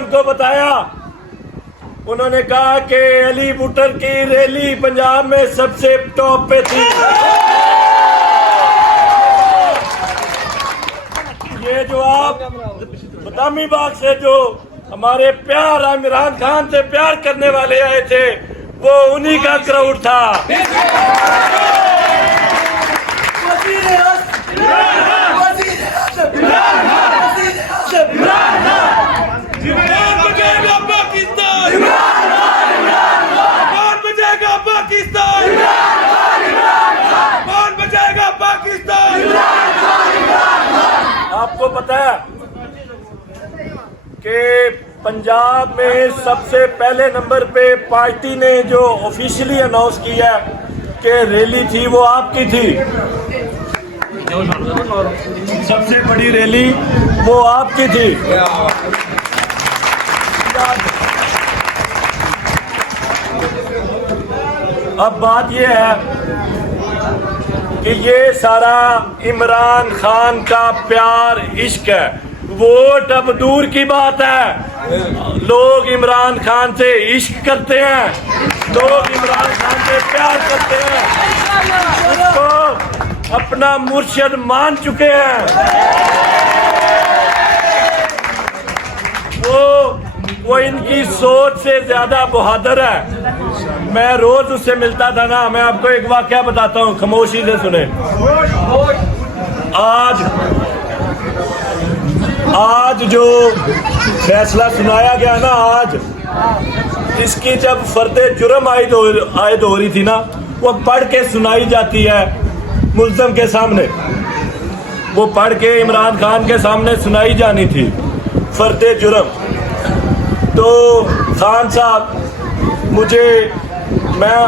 उनको बताया, उन्होंने कहा कि अली भुट्टर की रैली पंजाब में सबसे टॉप पे थी। ये जो आप बदामी बाग से जो हमारे प्यार इमरान खान से प्यार करने वाले आए थे, वो उन्हीं का क्राउड था। आपको पता है कि पंजाब में सबसे पहले नंबर पे पार्टी ने जो ऑफिशियली अनाउंस किया कि रैली थी वो आपकी थी। सबसे बड़ी रैली वो आपकी थी। अब बात ये है कि ये सारा इमरान खान का प्यार इश्क है। वोट अब दूर की बात है, लोग इमरान खान से इश्क करते हैं, लोग इमरान खान से प्यार करते हैं, उसको अपना मुर्शिद मान चुके हैं। वो इनकी सोच से ज्यादा बहादुर है। मैं रोज उससे मिलता था ना। मैं आपको एक वाकया बताता हूँ, खामोशी से सुने। आज जो फैसला सुनाया गया ना, आज इसकी जब फर्दे जुर्म आयद हो रही थी ना, वो पढ़ के सुनाई जाती है मुल्ज़म के सामने। वो पढ़ के इमरान खान के सामने सुनाई जानी थी फर्दे जुर्म। तो खान साहब, मैं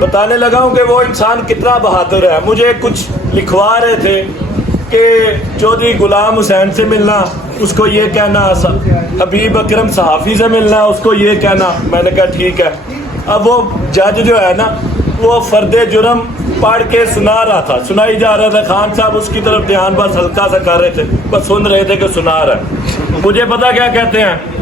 बताने लगा हूँ कि वो इंसान कितना बहादुर है। मुझे कुछ लिखवा रहे थे कि चौधरी गुलाम हुसैन से मिलना, उसको ये कहना, हबीब अकरम सहाफ़ी से मिलना, उसको ये कहना। मैंने कहा ठीक है। अब वो जज जो है ना, वो फर्दे जुर्म पढ़ के सुना रहा था, सुनाई जा रहा था। खान साहब उसकी तरफ ध्यान बस हल्का सा कर रहे थे, बस सुन रहे थे कि सुना रहा है। मुझे पता क्या कहते हैं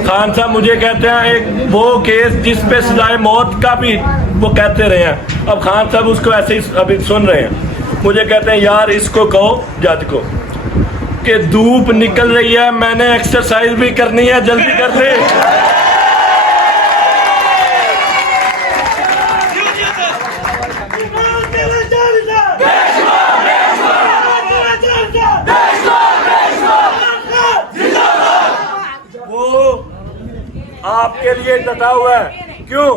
खान साहब, मुझे कहते हैं एक वो केस जिस पे सजाए मौत का भी वो कहते रहे हैं। अब खान साहब उसको ऐसे ही अभी सुन रहे हैं। मुझे कहते हैं यार इसको कहो जज को कि धूप निकल रही है, मैंने एक्सरसाइज भी करनी है, जल्दी कर ले। आपके लिए डटा हुआ है। क्यों?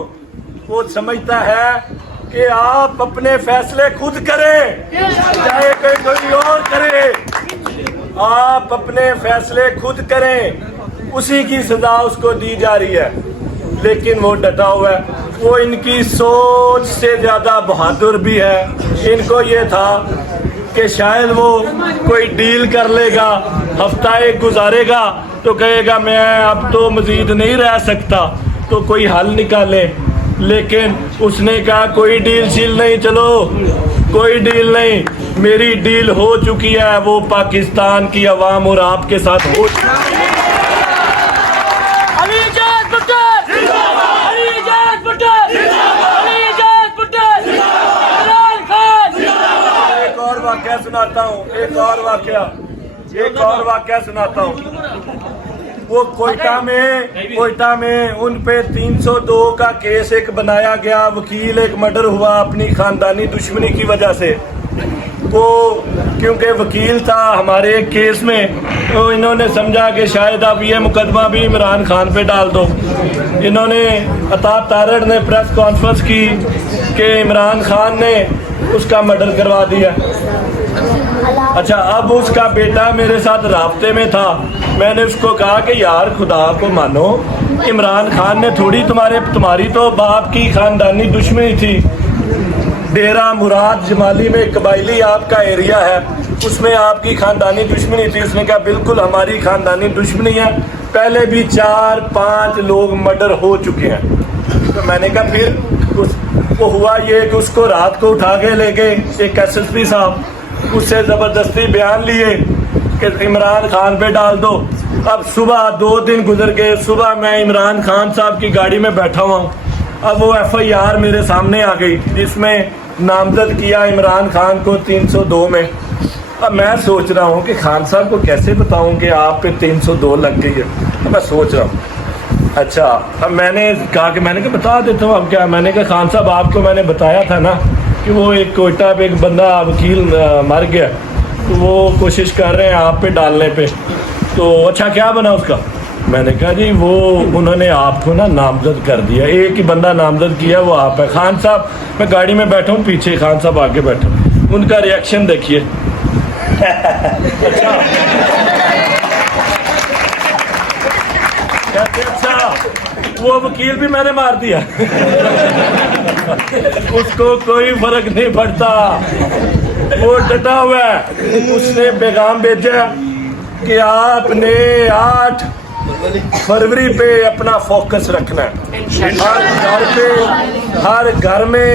वो समझता है कि आप अपने फैसले खुद करें, चाहे कोई और करे। आप अपने फैसले खुद करें, उसी की सजा उसको दी जा रही है। लेकिन वो डटा हुआ है। वो इनकी सोच से ज्यादा बहादुर भी है। इनको ये था कि शायद वो कोई डील कर लेगा, हफ्ता एक गुजारेगा तो कहेगा मैं अब तो मजीद नहीं रह सकता, तो कोई हल निकाले। लेकिन उसने कहा कोई डील शील नहीं, चलो कोई डील नहीं, मेरी डील हो चुकी है, वो पाकिस्तान की आवाम और आपके साथ हो चुकी है। एक और वाकया सुनाता हूँ, एक और वाकया सुनाता हूँ। वो कोयटा में उन पे 302 का केस एक बनाया गया। वकील एक मर्डर हुआ अपनी खानदानी दुश्मनी की वजह से। वो क्योंकि वकील था हमारे एक केस में, तो इन्होंने समझा कि शायद अब ये मुकदमा भी इमरान खान पे डाल दो। इन्होंने अताब तारड़ ने प्रेस कॉन्फ्रेंस की कि इमरान खान ने उसका मर्डर करवा दिया। अच्छा, अब उसका बेटा मेरे साथ राब्ते में था। मैंने उसको कहा कि यार खुदा को मानो, इमरान खान ने थोड़ी तुम्हारी तो बाप की खानदानी दुश्मनी थी। डेरा मुराद जमाली में कबायली आपका एरिया है, उसमें आपकी खानदानी दुश्मनी थी। उसने कहा बिल्कुल हमारी खानदानी दुश्मनी है, पहले भी 4-5 लोग मर्डर हो चुके हैं। तो मैंने कहा फिर वो हुआ ये कि उसको रात को उठा के ले गए एक SSP साहब, उससे ज़बरदस्ती बयान लिए कि इमरान खान पे डाल दो। अब सुबह 2 दिन गुजर गए, सुबह मैं इमरान खान साहब की गाड़ी में बैठा हुआ हूँ। अब वो FIR मेरे सामने आ गई जिसमें नामजद किया इमरान खान को 302 में। अब मैं सोच रहा हूँ कि खान साहब को कैसे बताऊँ कि आप पे 302 लग गई है। अब मैं सोच रहा हूँ, अच्छा अब मैंने कहा बता देता हूँ। अब क्या, मैंने कहा खान साहब आपको मैंने बताया था ना कि वो एक कोयटा पे एक बंदा वकील मर गया, तो वो कोशिश कर रहे हैं आप पे डालने पे, तो अच्छा क्या बना उसका? मैंने कहा जी वो उन्होंने आपको ना नामजद कर दिया, एक ही बंदा नामजद किया, वो आप है। खान साहब, मैं गाड़ी में बैठा हूँ, पीछे खान साहब आगे बैठे, उनका रिएक्शन देखिए। अच्छा कहते अच्छा वो वकील भी मैंने मार दिया। उसको कोई फर्क नहीं पड़ता, वो डटा हुआ है। उसने पैगाम भेजा कि आपने 8 फरवरी पे अपना फोकस रखना है। हर घर में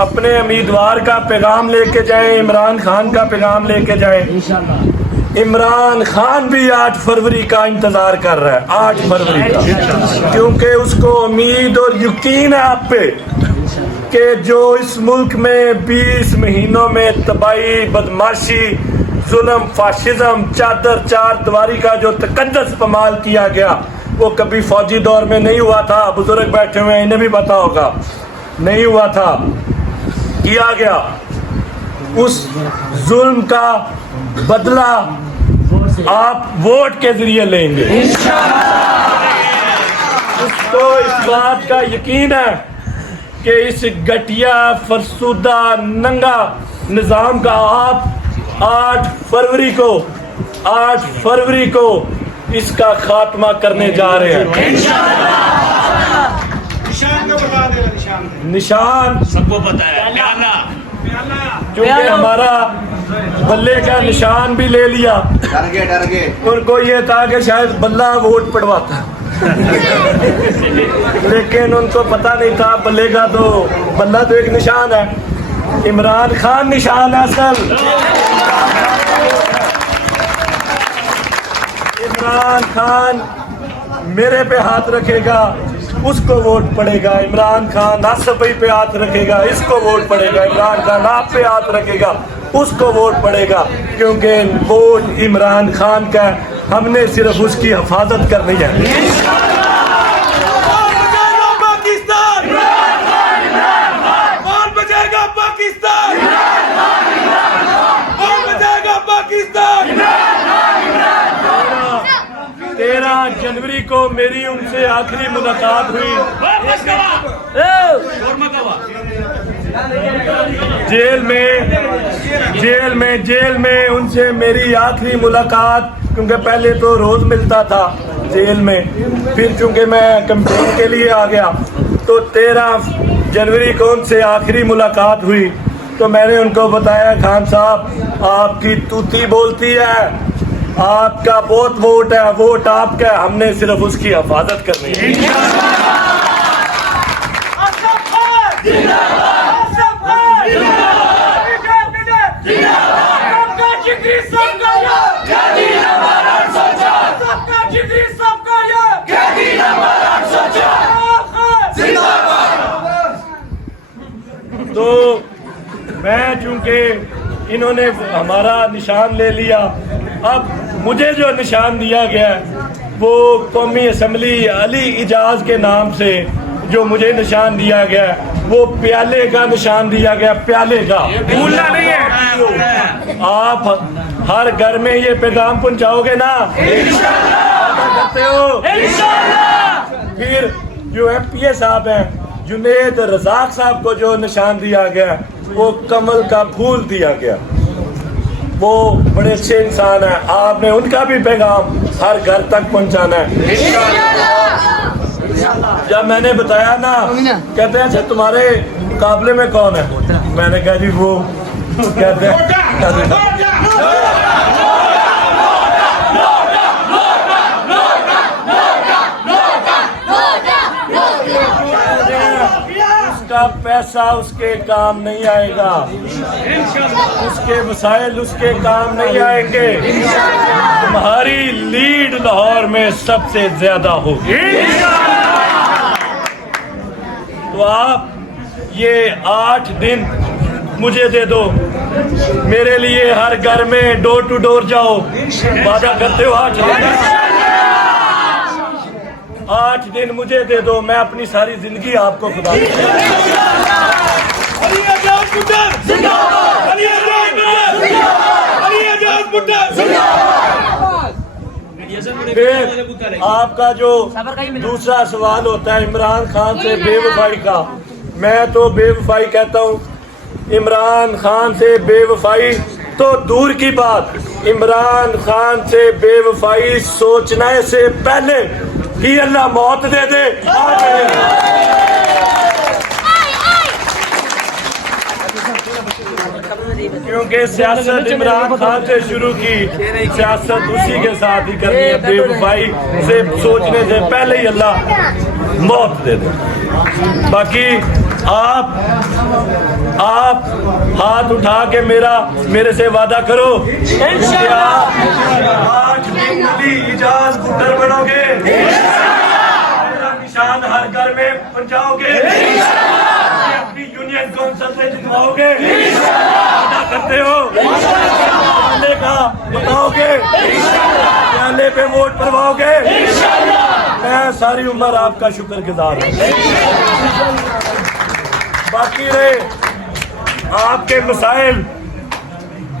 अपने उम्मीदवार का पैगाम लेके जाएं, इमरान खान का पैगाम लेके जाएं। इमरान खान भी 8 फरवरी का इंतजार कर रहा है, 8 फरवरी का, क्योंकि उसको उम्मीद और यकीन है आप पे कि जो इस मुल्क में 20 महीनों में तबाही, बदमाशी, जुल्म, फाशिज्म, चादर चार दीवारी का जो तकद्दस पमाल किया गया, वो कभी फौजी दौर में नहीं हुआ था। बुजुर्ग बैठे हुए हैं, इन्हें भी पता होगा, नहीं हुआ था, किया गया। उस जुल्म का बदला आप वोट के जरिए लेंगे। उसको इस बात का यकीन है कि इस घटिया, फरसुदा, नंगा निजाम का आप 8 फरवरी को इसका खात्मा करने जा रहे हैं। निशान सबको पता है, क्योंकि हमारा बल्ले का निशान भी ले लिया। डर गए। उनको ये था कि शायद बल्ला वोट पड़वाता, लेकिन उनको पता नहीं था बल्ले का तो बल्ला तो एक निशान है, इमरान खान निशान है असल। इमरान खान मेरे पे हाथ रखेगा, उसको वोट पड़ेगा। इमरान खान आसिफ भाई पे हाथ रखेगा, इसको वोट पड़ेगा। इमरान खान आप पे हाथ रखेगा, उसको वोट पड़ेगा, क्योंकि वोट इमरान खान का, हमने सिर्फ उसकी हिफाजत करनी है। जनवरी को मेरी उनसे आखिरी मुलाकात हुई जेल में उनसे मेरी आखिरी मुलाकात, क्योंकि पहले तो रोज मिलता था जेल में, फिर चूंकि मैं कैंपेन के लिए आ गया तो 13 जनवरी को उनसे आखिरी मुलाकात हुई। तो मैंने उनको बताया खान साहब आपकी तूती बोलती है, आपका बहुत वोट है, वोट आपका है, हमने सिर्फ उसकी हिफाजत करनी है। तो मैं चूंकि इन्होंने हमारा निशान ले लिया, अब मुझे जो निशान दिया गया वो कौमी असम्बली अली इजाज के नाम से जो मुझे निशान दिया गया वो प्याले का निशान दिया गया, प्याले का, भूलना नहीं है। आप हर घर में ये पैगाम पहुंचाओगे ना, इंशाअल्लाह करते हो। फिर जो MPA साहब हैं जुनेद रजाक साहब को जो निशान दिया गया वो कमल का फूल दिया गया, वो बड़े अच्छे इंसान है, आपने उनका भी पैगाम हर घर तक पहुंचाना है। जब मैंने बताया ना, कहते हैं अच्छा तुम्हारे मुकाबले में कौन है, मैंने कहा जी वो, कहते हैं उसका पैसा उसके काम नहीं आएगा, उसके वसाइल उसके काम नहीं आएंगे, तुम्हारी लीड लाहौर में सबसे ज्यादा होगी। तो आप ये 8 दिन मुझे दे दो, मेरे लिए हर घर में डोर टू डोर जाओ। वादा करते हो 8 दिन मुझे दे दो, मैं अपनी सारी जिंदगी आपको खुदा फिर आपका जो दूसरा सवाल होता है इमरान खान से बेवफाई का, मैं तो बेवफाई कहता हूँ। इमरान खान से बेवफाई तो दूर की बात, इमरान खान से बेवफाई सोचने से पहले ही अल्लाह मौत दे दे। क्योंकि सियासत इमरान खान से शुरू की, सियासत उसी के साथ ही करनी है। बेवफाई से सोचने से पहले ही अल्लाह मौत दे दे। बाकी आप हाथ उठा के मेरे से वादा करो कि आप 8 दिन इजाज पुत्र बनोगे, मेरा निशान हर घर में पहुंचाओगे, अपनी यूनियन काउंसिल से जितवाओगे, वादा करते हो, प्याले का बताओगे, प्याले पे वोट करवाओगे। मैं सारी उम्र आपका शुक्रगुजार हूँ। बाकी रहे आपके मसाइल,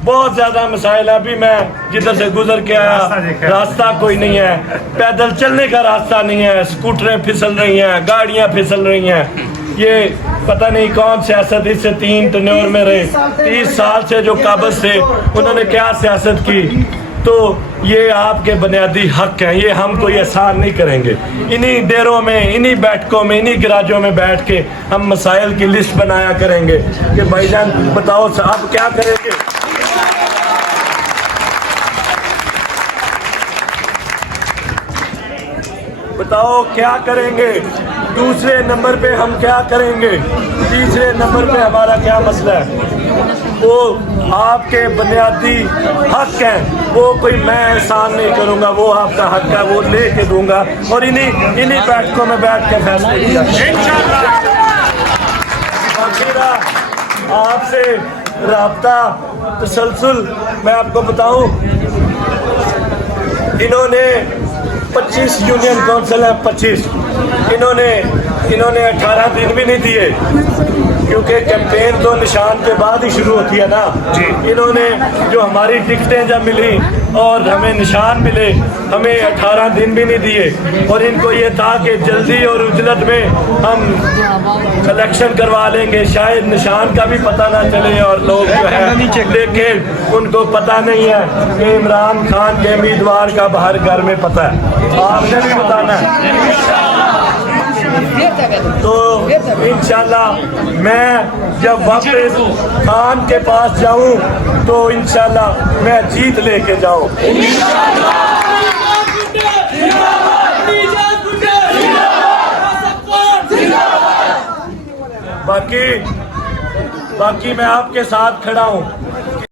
बहुत ज्यादा मसाइल है। अभी मैं जिधर से गुजर के आया, रास्ता कोई नहीं है, पैदल चलने का रास्ता नहीं है, स्कूटरें फिसल रही हैं, गाड़ियां फिसल रही हैं। ये पता नहीं कौन सियासत, इससे 3 टर्नोवर में रहे, 30 साल से जो काबज थे, उन्होंने क्या सियासत की। तो ये आपके बुनियादी हक हैं, ये हम कोई एहसान नहीं करेंगे। इन्हीं डेरों में, इन्हीं बैठकों में, इन्हीं गिराजों में बैठ के हम मसाइल की लिस्ट बनाया करेंगे कि भाईजान बताओ आप क्या करेंगे। बताओ क्या करेंगे। दूसरे नंबर पे हम क्या करेंगे। तीसरे नंबर पे हमारा क्या मसला है। वो आपके बुनियादी हक हैं, वो कोई मैं एहसान नहीं करूंगा, वो आपका हक है, वो लेके दूंगा और इन्हीं बैठकों में बैठ के फैसले किया। आपसे राब्ता तसलसल मैं आपको बताऊं, इन्होंने 25 यूनियन काउंसिल है, 25 इन्होंने 18 दिन भी नहीं दिए, क्योंकि कैंपेन तो निशान के बाद ही शुरू होती है ना। इन्होंने जो हमारी टिकटें जब मिली और हमें निशान मिले, हमें 18 दिन भी नहीं दिए। और इनको ये था कि जल्दी और उजलत में हम इलेक्शन करवा लेंगे, शायद निशान का भी पता ना चले और लोग जो है, लेकिन उनको पता नहीं है कि इमरान खान के उम्मीदवार का बाहर घर में पता है, आपने भी बताना है। तो इंशाल्लाह मैं जब वापस खान के पास जाऊं तो इंशाल्लाह मैं जीत लेके जाऊं। बाकी मैं आपके साथ खड़ा हूं।